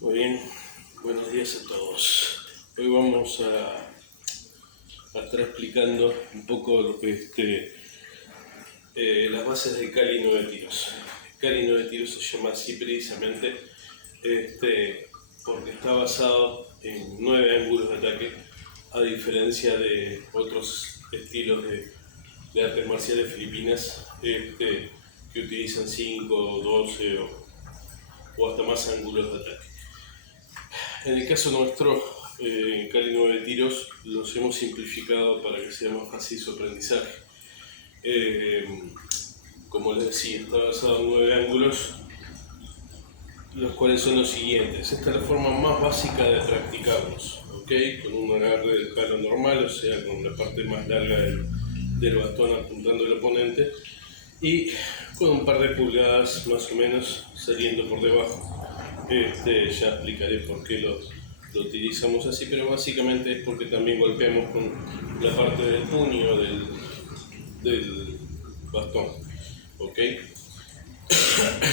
Muy bien, buenos días a todos. Hoy vamos a estar explicando un poco lo que las bases del Kali 9 tiros. El Kali 9 tiros se llama así precisamente porque está basado en 9 ángulos de ataque, a diferencia de otros estilos de artes marciales filipinas que utilizan 5, 12 o hasta más ángulos de ataque. En el caso nuestro, en Kali 9 tiros, los hemos simplificado para que sea más fácil su aprendizaje. Como les decía, está basado en 9 ángulos, los cuales son los siguientes. Esta es la forma más básica de practicarlos, ¿okay? Con un agarre del palo normal, o sea, con la parte más larga del bastón apuntando al oponente, y con un par de pulgadas más o menos saliendo por debajo. Ya explicaré por qué lo utilizamos así, pero básicamente es porque también golpeamos con la parte del puño del bastón, ¿ok?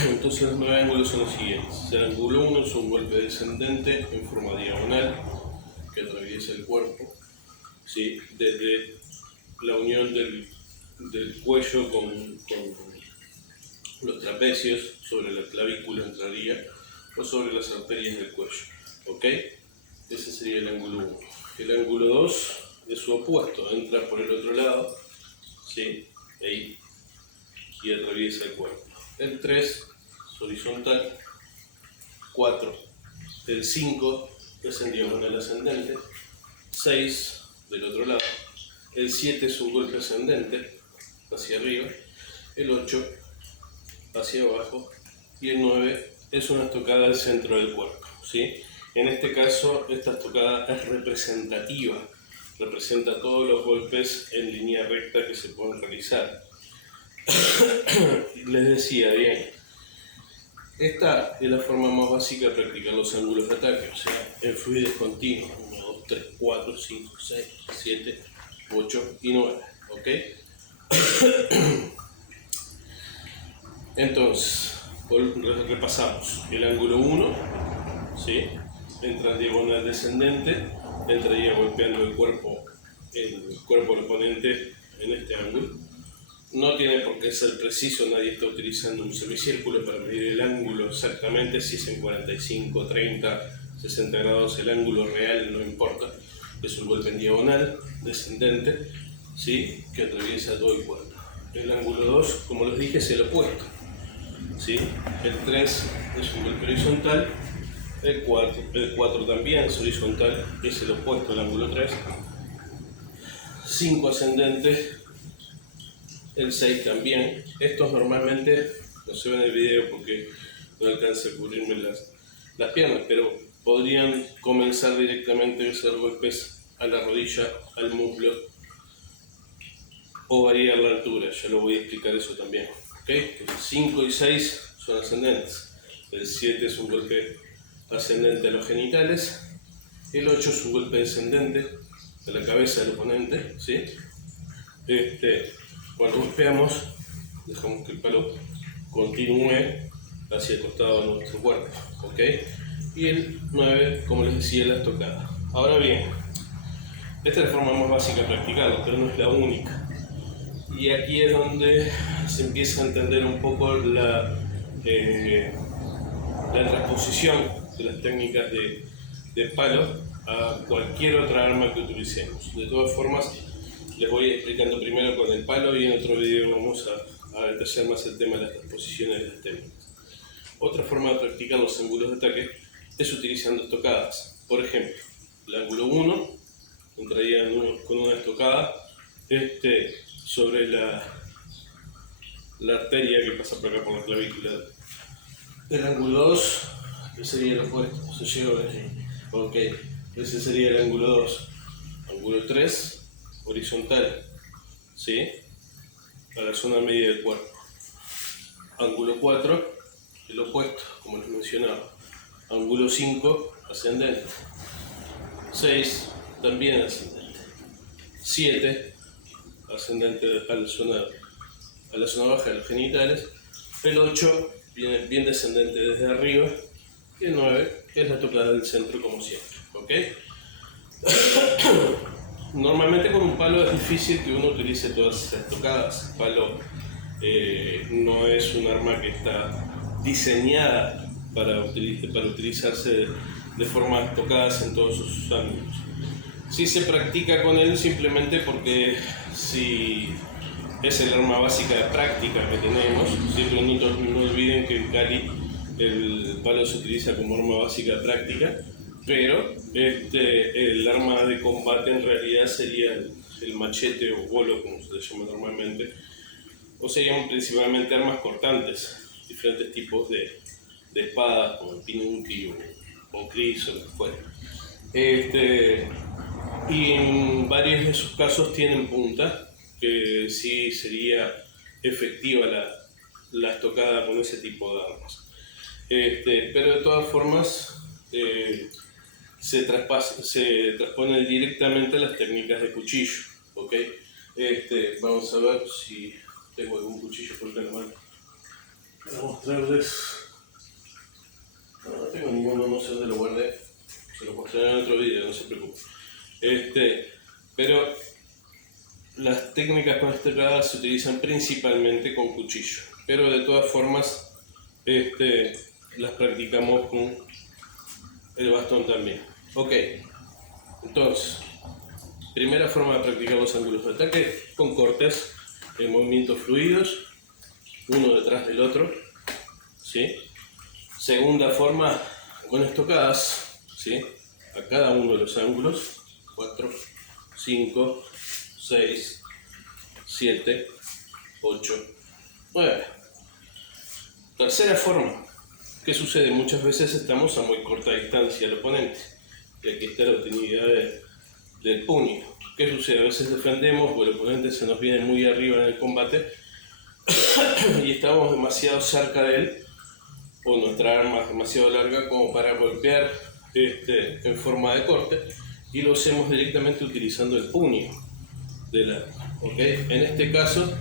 Entonces los 9 ángulos son los siguientes. El ángulo 1 es un golpe descendente en forma diagonal que atraviesa el cuerpo, ¿sí? Desde la unión del cuello con los trapecios, sobre la clavícula entraría, o sobre las arterias del cuello, ¿ok? Ese sería el ángulo 1. El ángulo 2 es su opuesto, entra por el otro lado, ¿sí? Ahí, y atraviesa el cuerpo. El 3 es horizontal, 4, el 5 es en diagonal ascendente, 6 del otro lado, el 7 es un golpe ascendente hacia arriba, el 8 hacia abajo y el 9 es una estocada al centro del cuerpo, ¿sí? En este caso, esta estocada es representativa, representa todos los golpes en línea recta que se pueden realizar. Les decía, bien, esta es la forma más básica de practicar los ángulos de ataque, o sea, en fluidez continua, 1, 2, 3, 4, 5, 6, 7, 8 y 9, ¿ok? Entonces, repasamos. El ángulo 1, ¿sí? Entra en diagonal descendente, entraría golpeando el cuerpo del oponente en este ángulo. No tiene por qué ser preciso, nadie está utilizando un semicírculo para medir el ángulo exactamente, si es en 45, 30, 60 grados, el ángulo real no importa. Es un golpe en diagonal descendente, ¿sí? Que atraviesa todo el cuerpo. El ángulo 2, como les dije, es el opuesto, ¿sí? El 3 es un golpe horizontal, el 4 también es horizontal, es el opuesto al ángulo 3, 5 ascendente, el 6 también. Estos normalmente no se ven en el video porque no alcanza a cubrirme las piernas, pero podrían comenzar directamente a hacer golpes a la rodilla, al muslo, o variar la altura, ya lo voy a explicar eso también. ¿Okay? 5 y 6 son ascendentes, el 7 es un golpe ascendente a los genitales, el 8 es un golpe descendente a la cabeza del oponente, ¿sí? Cuando golpeamos, dejamos que el palo continúe hacia el costado de nuestro cuerpo, ¿ok? Y el 9, como les decía, la estocada. Ahora bien, esta es la forma más básica de practicarlo, pero no es la única. Y aquí es donde se empieza a entender un poco la transposición de las técnicas de palo a cualquier otra arma que utilicemos. De todas formas, les voy explicando primero con el palo y en otro video vamos a detallar más el tema de las transposiciones de las técnicas. Otra forma de practicar los ángulos de ataque es utilizando estocadas. Por ejemplo, el ángulo 1 entraría con una estocada sobre la arteria que pasa por acá por la clavícula. El ángulo 2, que sería el opuesto, se llegó aquí. Ok, ese sería el ángulo 2. Ángulo 3, horizontal, ¿sí? A la zona media del cuerpo. Ángulo 4, el opuesto, como les mencionaba. Ángulo 5, ascendente. 6, también ascendente. 7, ascendente a la zona baja de los genitales. El 8 viene bien descendente desde arriba Y el 9 es la tocada del centro como siempre, ¿ok? Normalmente con un palo es difícil que uno utilice todas esas tocadas. El palo no es un arma que está diseñada para utilizarse de formas tocadas en todos sus ángulos. Sí se practica con él simplemente porque si es el arma básica de práctica que tenemos, siempre no olviden que en Cali el palo se utiliza como arma básica de práctica, pero el arma de combate en realidad sería el machete o bolo, como se le llama normalmente, o serían principalmente armas cortantes, diferentes tipos de espadas, como el pinunqui o cris o lo que fuera. Y en varios de sus casos tienen punta, que sí sería efectiva la estocada con ese tipo de armas. Pero de todas formas se transponen directamente a las técnicas de cuchillo, ¿ok? Vamos a ver si tengo algún cuchillo por acá en la mano para mostrarles. No tengo ninguno, no sé dónde lo guardé, se lo mostraré en otro video, no se preocupen. Pero las técnicas con estocada se utilizan principalmente con cuchillo, pero de todas formas las practicamos con el bastón también. Ok, entonces, primera forma de practicar los ángulos de ataque con cortes en movimientos fluidos, uno detrás del otro, ¿sí? Segunda forma con estocadas, ¿sí? A cada uno de los ángulos, 4, 5, 6, 7, 8, 9. Tercera forma. ¿Qué sucede? Muchas veces estamos a muy corta distancia del oponente. Y aquí está la utilidad del puño. ¿Qué sucede? A veces defendemos o el oponente se nos viene muy arriba en el combate y estamos demasiado cerca de él, o nuestra arma es demasiado larga como para golpear en forma de corte, y lo hacemos directamente utilizando el puño del arma, ¿ok? En este caso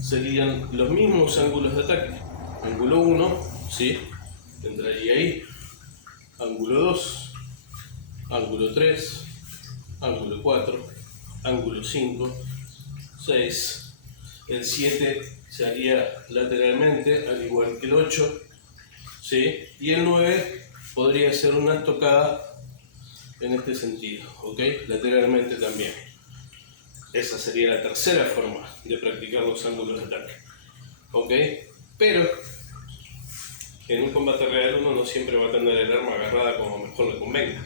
serían los mismos ángulos de ataque. Ángulo 1, ¿sí? Entraría ahí. Ángulo 2, ángulo 3, ángulo 4, ángulo 5, 6. El 7 se haría lateralmente, al igual que el 8, ¿sí? Y el 9 podría ser una estocada en este sentido, ¿ok? Lateralmente también. Esa sería la tercera forma de practicar los ángulos de ataque, ¿ok? Pero en un combate real uno no siempre va a tener el arma agarrada como mejor le convenga,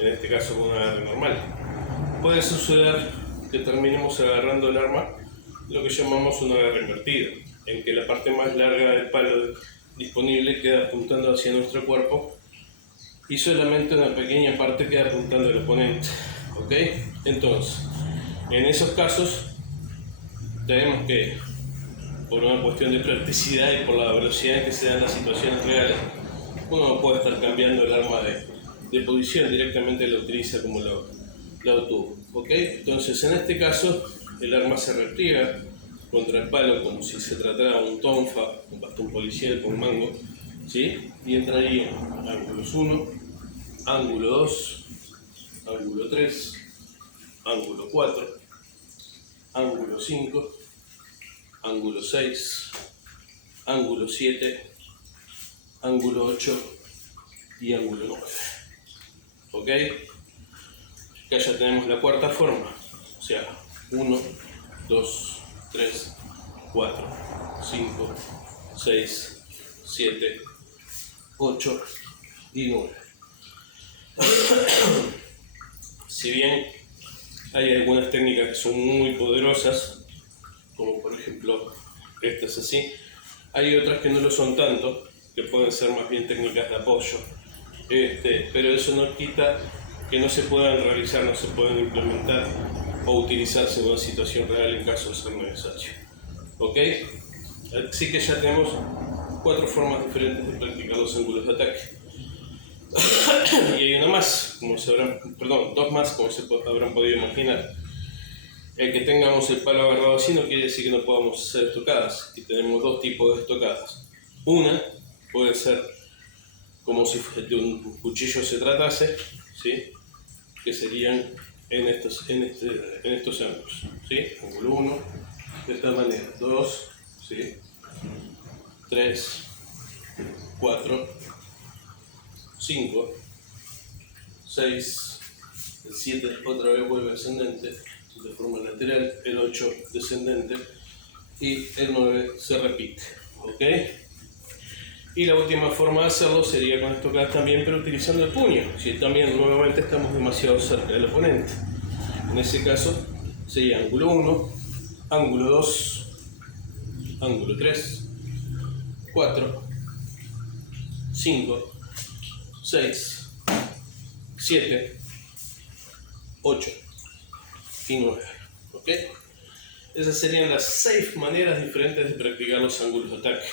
en este caso con una agarre normal. Puede suceder que terminemos agarrando el arma lo que llamamos una agarre invertida, en que la parte más larga del palo disponible queda apuntando hacia nuestro cuerpo y solamente una pequeña parte queda apuntando al oponente, ¿ok? Entonces, en esos casos tenemos que, por una cuestión de practicidad y por la velocidad en que se dan las situaciones reales, uno no puede estar cambiando el arma de posición, directamente lo utiliza como lo obtuvo, ¿ok? Entonces, en este caso, el arma se repliega contra el palo como si se tratara de un tonfa, un bastón policial con mango, ¿sí? Y entraría ángulos 1, ángulo 2, ángulo 3, ángulo 4, ángulo 5, ángulo 6, ángulo 7, ángulo 8 y ángulo 9. ¿Ok? Acá ya tenemos la cuarta forma, o sea, 1, 2, 3, 4, 5, 6, 7, 8 y 9. Si bien hay algunas técnicas que son muy poderosas, como por ejemplo estas así, hay otras que no lo son tanto, que pueden ser más bien técnicas de apoyo, pero eso no quita que no se puedan realizar, no se puedan implementar o utilizarse en una situación real en caso de ser necesario. ¿Ok? Así que ya tenemos 4 formas diferentes de practicar los ángulos de ataque. Y hay una más, dos más, como se habrán podido imaginar. El que tengamos el palo agarrado así no quiere decir que no podamos hacer estocadas, y tenemos dos tipos de estocadas. Una puede ser como si de un cuchillo se tratase, ¿sí? Que serían en estos ángulos, ¿sí? Ángulo 1, de esta manera, 2, ¿sí? 3, 4, 5, 6, el 7 otra vez vuelve ascendente de forma lateral, el 8 descendente y el 9 se repite, ¿ok? Y la última forma de hacerlo sería con esto acá también, pero utilizando el puño, si también nuevamente estamos demasiado cerca del oponente. En ese caso sería ángulo 1, ángulo 2, ángulo 3, 4, 5, 6, 7, 8 y 9, ¿ok? Esas serían las 6 maneras diferentes de practicar los ángulos de ataque,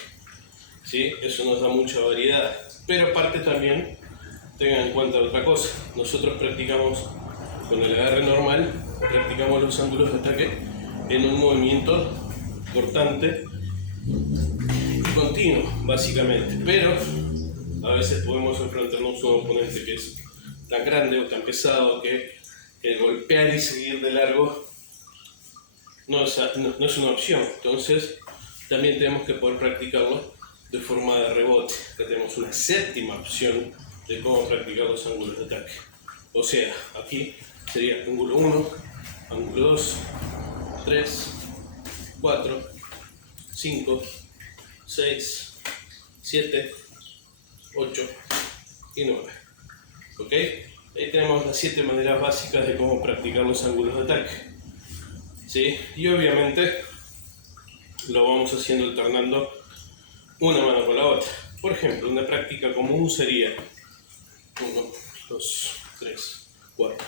¿sí? Eso nos da mucha variedad, pero aparte también tengan en cuenta otra cosa. Nosotros practicamos con el agarre normal, practicamos los ángulos de ataque en un movimiento cortante y continuo, básicamente, pero a veces podemos enfrentarnos a un oponente que es tan grande o tan pesado que el golpear y seguir de largo no es una opción. Entonces también tenemos que poder practicarlo de forma de rebote. Acá tenemos una 7ª opción de cómo practicar los ángulos de ataque. O sea, aquí sería ángulo 1, ángulo 2, 3, 4, 5, 6, 7, 8 y 9. ¿Ok? Ahí tenemos las 7 maneras básicas de cómo practicar los ángulos de ataque, ¿sí? Y obviamente lo vamos haciendo alternando una mano con la otra. Por ejemplo, una práctica común sería 1, 2, 3, 4.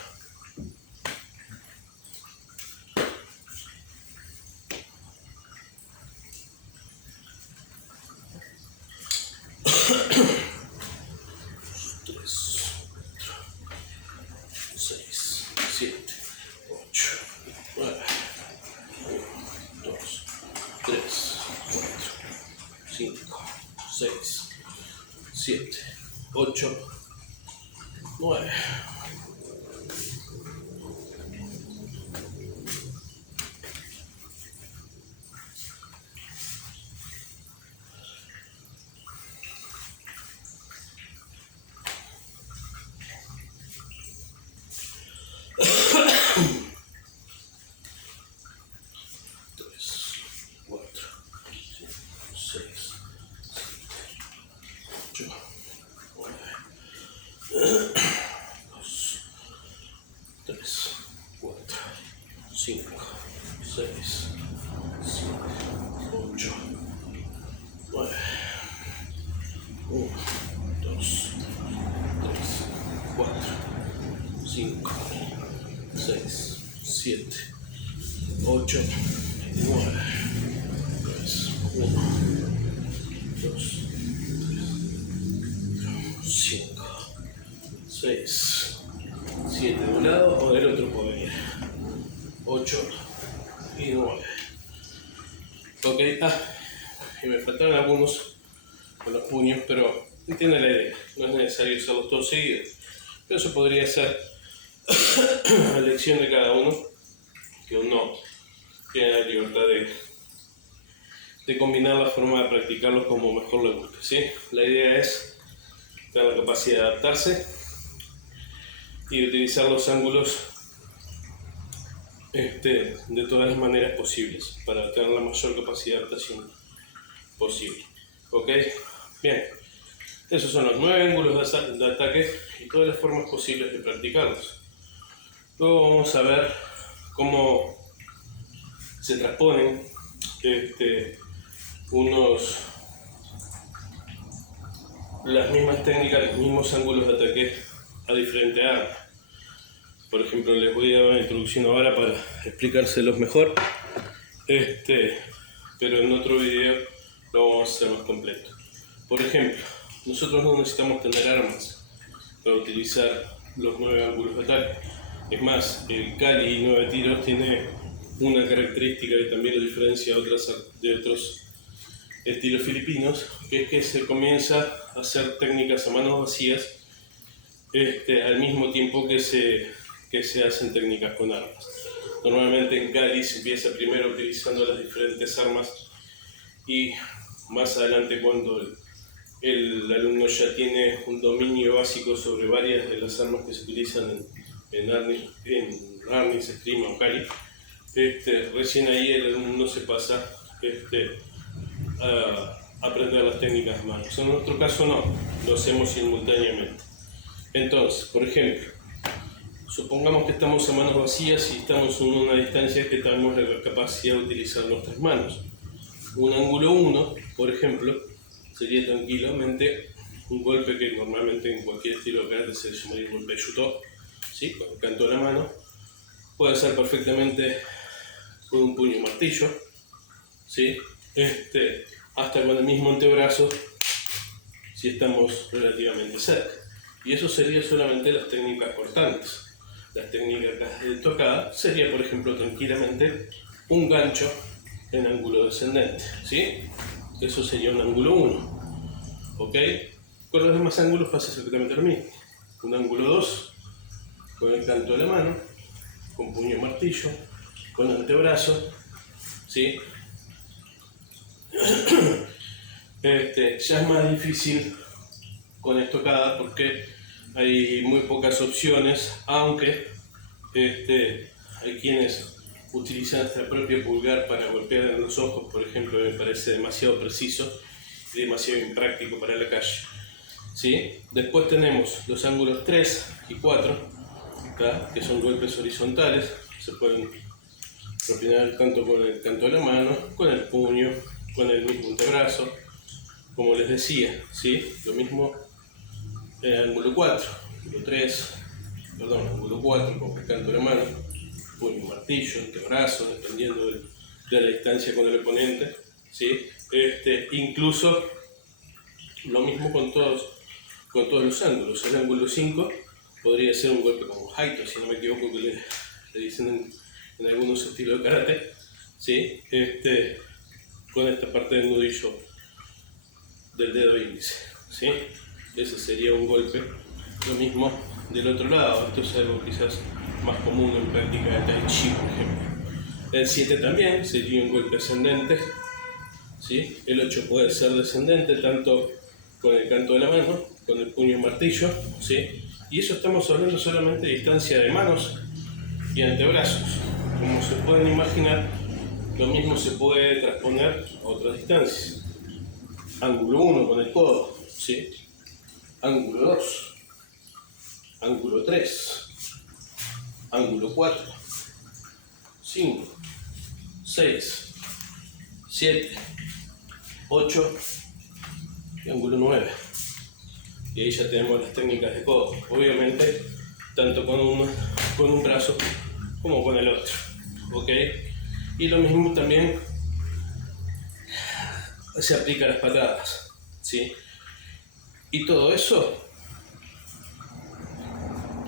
Seis, 7, 8, 9. De un lado o del otro puede venir. 8 y 9. Ok, y me faltaron algunos con los puños, pero entiende la idea. No es necesario usarlos todos seguidos. Pero eso podría ser a elección de cada uno, que uno tiene la libertad de combinar la forma de practicarlos como mejor le guste, ¿sí? La idea es tener la capacidad de adaptarse y utilizar los ángulos de todas las maneras posibles para tener la mayor capacidad de adaptación posible. ¿Ok? Bien, esos son los 9 ángulos de ataque y todas las formas posibles de practicarlos. Luego vamos a ver cómo se transponen las mismas técnicas, los mismos ángulos de ataque a diferentes armas. Por ejemplo, les voy a dar una introducción ahora para explicárselos mejor, pero en otro video lo vamos a hacer más completo. Por ejemplo, nosotros no necesitamos tener armas para utilizar los 9 ángulos de ataque. Es más, el Kali 9 tiros tiene una característica que también lo diferencia de otros estilos filipinos, que es que se comienza hacer técnicas a manos vacías al mismo tiempo que se hacen técnicas con armas. Normalmente en Cali se empieza primero utilizando las diferentes armas y más adelante, cuando el alumno ya tiene un dominio básico sobre varias de las armas que se utilizan en Arnis, Esgrima o Cali, recién ahí el alumno se pasa a aprender las técnicas a manos. En nuestro caso no, lo hacemos simultáneamente. Entonces, por ejemplo, supongamos que estamos a manos vacías y estamos en una distancia que tenemos la capacidad de utilizar nuestras manos. Un ángulo 1, por ejemplo, sería tranquilamente un golpe que normalmente en cualquier estilo de karate se llamaría un golpe de Shuto, ¿sí? Con el canto de la mano. Puede ser perfectamente con un puño martillo, ¿sí? Hasta con el mismo antebrazo, si estamos relativamente cerca. Y eso sería solamente las técnicas cortantes. Las técnicas de tocada sería, por ejemplo, tranquilamente un gancho en ángulo descendente, ¿sí? Eso sería un ángulo 1, ¿ok? Con los demás ángulos pasa exactamente lo mismo. Un ángulo 2, con el canto de la mano, con puño martillo, con antebrazo, ¿sí? Ya es más difícil con estocada porque hay muy pocas opciones, aunque hay quienes utilizan hasta el propio pulgar para golpear en los ojos, por ejemplo. Me parece demasiado preciso y demasiado impráctico para la calle, ¿sí? Después tenemos los ángulos 3 y 4, ¿tá? Que son golpes horizontales. Se pueden propinar tanto con el canto de la mano, con el puño, con el mismo antebrazo, como les decía, ¿sí? Lo mismo en ángulo 4, ángulo 4 con el canto de la mano, puño, martillo, antebrazo, dependiendo de la distancia con el oponente, ¿sí? Incluso lo mismo con todos los ángulos. El ángulo 5 podría ser un golpe como Haito, si no me equivoco, que le dicen en algunos estilos de karate, ¿sí? Con esta parte del nudillo del dedo índice, ¿sí? Ese sería un golpe. Lo mismo del otro lado. Esto es algo quizás más común en práctica de Tai Chi, por ejemplo. El 7 también sería un golpe ascendente, ¿sí? El 8 puede ser descendente, tanto con el canto de la mano, con el puño y martillo, ¿sí? Y eso estamos hablando solamente de distancia de manos y antebrazos. Como se pueden imaginar, lo mismo se puede transponer a otras distancias. Ángulo 1 con el codo, ¿sí? Ángulo 2, ángulo 3, ángulo 4, 5, 6, 7, 8 y ángulo 9. Y ahí ya tenemos las técnicas de codo, obviamente tanto con un brazo como con el otro, ¿ok? Y lo mismo también se aplica a las patadas, ¿sí? Y todo eso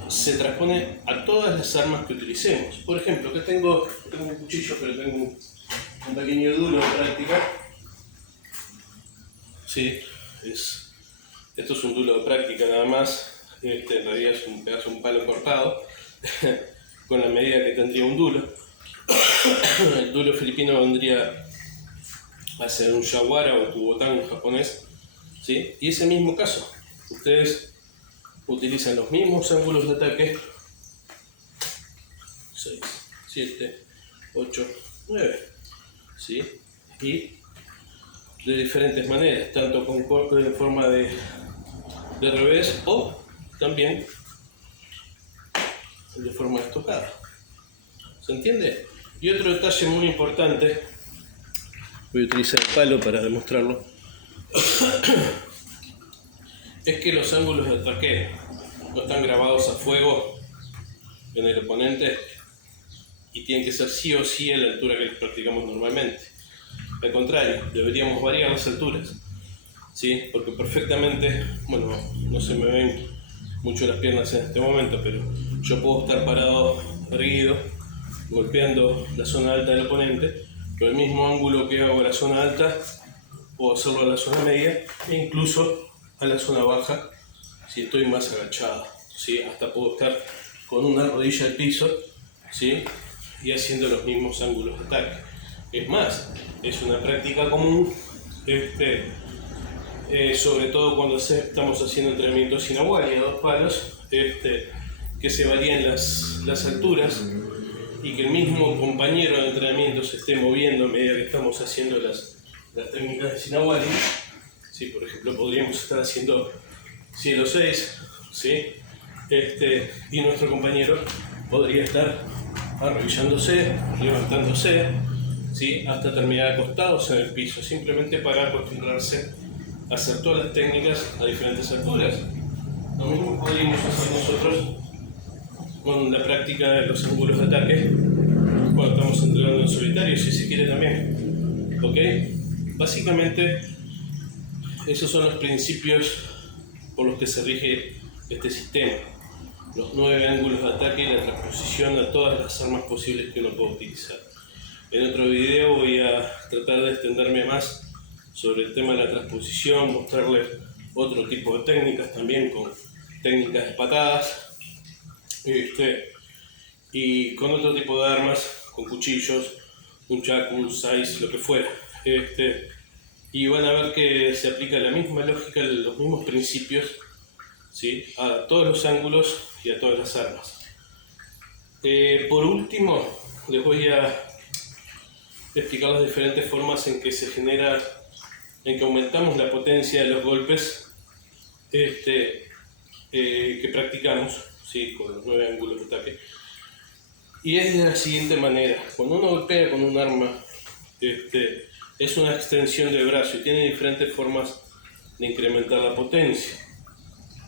se transpone a todas las armas que utilicemos. Por ejemplo, que tengo un cuchillo, pero tengo un pequeño duro de práctica, ¿sí? Esto es un duro de práctica nada más. En realidad es un pedazo de un palo cortado con la medida que tendría un duro. El duro filipino vendría a ser un yawara o tubotán japonés, ¿sí? Y ese mismo caso, ustedes utilizan los mismos ángulos de ataque, 6, 7, 8, 9, ¿sí? Y de diferentes maneras, tanto con corte en forma de revés o también de forma estocada. ¿Se entiende? Y otro detalle muy importante, voy a utilizar el palo para demostrarlo, es que los ángulos de ataque no están grabados a fuego en el oponente y tienen que ser sí o sí a la altura que practicamos normalmente. Al contrario, deberíamos variar las alturas, ¿sí? Porque perfectamente, bueno, no se me ven mucho las piernas en este momento, pero yo puedo estar parado erguido, golpeando la zona alta del oponente, pero el mismo ángulo que hago a la zona alta, puedo hacerlo a la zona media e incluso a la zona baja si estoy más agachado, ¿sí? Hasta puedo estar con una rodilla al piso, ¿sí? Y haciendo los mismos ángulos de ataque. Es más, es una práctica común, sobre todo cuando estamos haciendo entrenamientos inaguari a 2 palos, que se varían las alturas y que el mismo compañero de entrenamiento se esté moviendo a medida que estamos haciendo las técnicas de Sinaguari. ¿Sí? Por ejemplo, podríamos estar haciendo cielo 6, ¿sí? Y nuestro compañero podría estar arrodillándose, levantándose, ¿sí? Hasta terminar acostados en el piso, simplemente para acostumbrarse a hacer todas las técnicas a diferentes alturas. Lo mismo podríamos hacer nosotros con la práctica de los ángulos de ataque cuando estamos entrenando en solitario, si se quiere también. ¿Ok? Básicamente, esos son los principios por los que se rige este sistema. Los 9 ángulos de ataque y la transposición a todas las armas posibles que uno pueda utilizar. En otro video voy a tratar de extenderme más sobre el tema de la transposición, mostrarles otro tipo de técnicas también, con técnicas de patadas, y con otro tipo de armas, con cuchillos, un chaku, un sais, lo que fuera. Y van a ver que se aplica la misma lógica, los mismos principios, ¿sí? A todos los ángulos y a todas las armas. Por último, les voy a explicar las diferentes formas en que se genera, en que aumentamos la potencia de los golpes que practicamos, ¿sí? Con los 9 ángulos de ataque. Y es de la siguiente manera: cuando uno golpea con un arma, es una extensión del brazo y tiene diferentes formas de incrementar la potencia.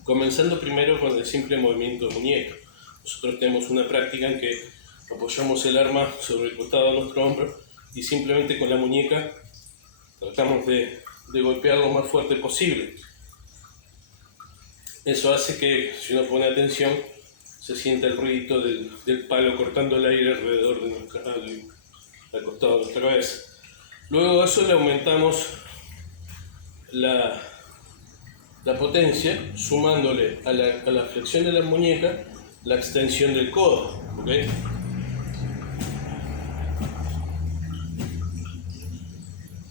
Comenzando primero con el simple movimiento de muñeca. Nosotros tenemos una práctica en que apoyamos el arma sobre el costado de nuestro hombro y simplemente con la muñeca tratamos de golpear lo más fuerte posible. Eso hace que, si uno pone atención, se sienta el ruido del palo cortando el aire alrededor de al costado de nuestra cabeza. Luego a eso le aumentamos la potencia, sumándole a la flexión de la muñeca la extensión del codo, ¿okay?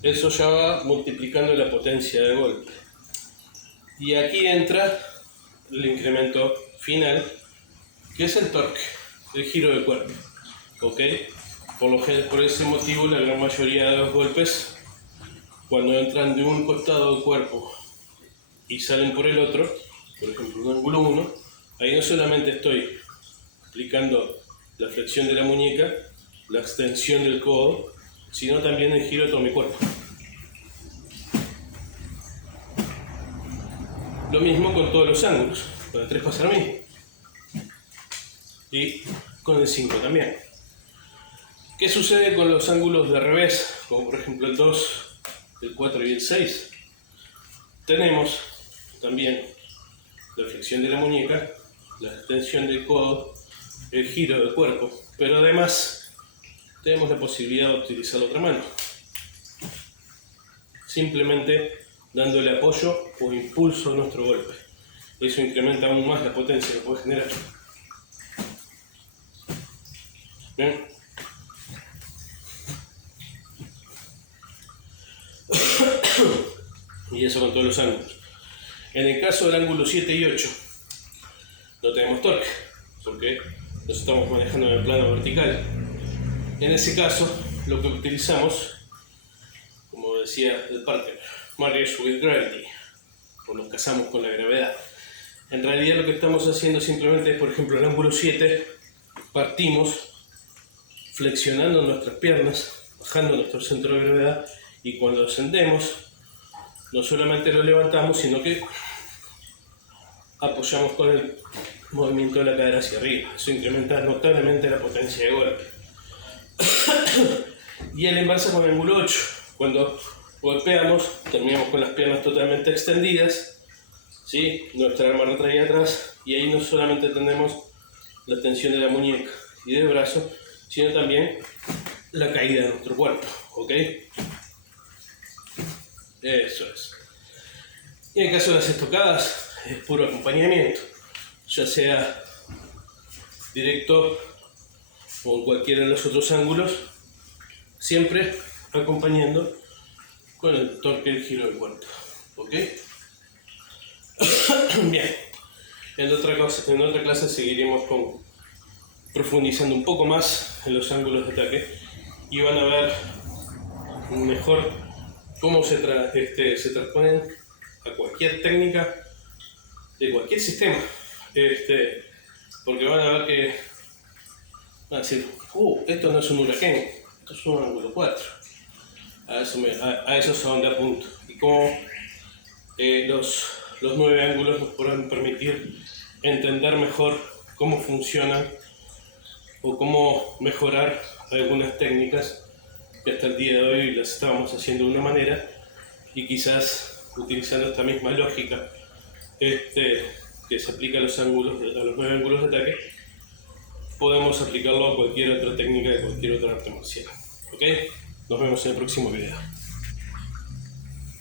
Eso ya va multiplicando la potencia de golpe. Y aquí entra el incremento final, que es el torque, el giro del cuerpo, ¿ok? Por ese motivo, la gran mayoría de los golpes, cuando entran de un costado del cuerpo y salen por el otro, por ejemplo un ángulo 1, ahí no solamente estoy aplicando la flexión de la muñeca, la extensión del codo, sino también el giro de todo mi cuerpo. Lo mismo con todos los ángulos. Con el 3 pasa lo mismo. Y con el 5 también. ¿Qué sucede con los ángulos de revés? Como por ejemplo el 2, el 4 y el 6. Tenemos también la flexión de la muñeca, la extensión del codo, el giro del cuerpo, pero además tenemos la posibilidad de utilizar la otra mano, simplemente dándole apoyo o impulso a nuestro golpe. Eso incrementa aún más la potencia que puede generar. ¿Bien? Y eso con todos los ángulos. En el caso del ángulo 7 y 8 no tenemos torque, porque nos estamos manejando en el plano vertical. En ese caso, lo que utilizamos, como decía el Parker, marriage with gravity, o nos casamos con la gravedad. En realidad lo que estamos haciendo simplemente es, por ejemplo, el ángulo 7, partimos flexionando nuestras piernas, bajando nuestro centro de gravedad, y cuando ascendemos, no solamente lo levantamos, sino que apoyamos con el movimiento de la cadera hacia arriba. Eso incrementa notablemente la potencia de golpe. Y el inverso con el ángulo 8. Cuando golpeamos, terminamos con las piernas totalmente extendidas, ¿sí? Nuestra arma retraída atrás, y ahí no solamente tenemos la tensión de la muñeca y del brazo, sino también la caída de nuestro cuerpo, ¿ok? Eso es. Y en el caso de las estocadas, es puro acompañamiento, ya sea directo o en cualquiera de los otros ángulos, siempre acompañando con el torque y el giro del cuerpo. ¿Ok? Bien, en otra clase seguiremos profundizando un poco más en los ángulos de ataque y van a ver mejor cómo se transponen a cualquier técnica de cualquier sistema, porque van a ver que van a decir, esto no es un huracán, esto es un ángulo 4. A eso es a donde apunto. Y cómo los 9 ángulos nos podrán permitir entender mejor cómo funcionan o cómo mejorar algunas técnicas que hasta el día de hoy las estábamos haciendo de una manera y quizás utilizando esta misma lógica que se aplica a los 9 ángulos de ataque, podemos aplicarlo a cualquier otra técnica de cualquier otra arte marcial. ¿Ok? Nos vemos en el próximo video.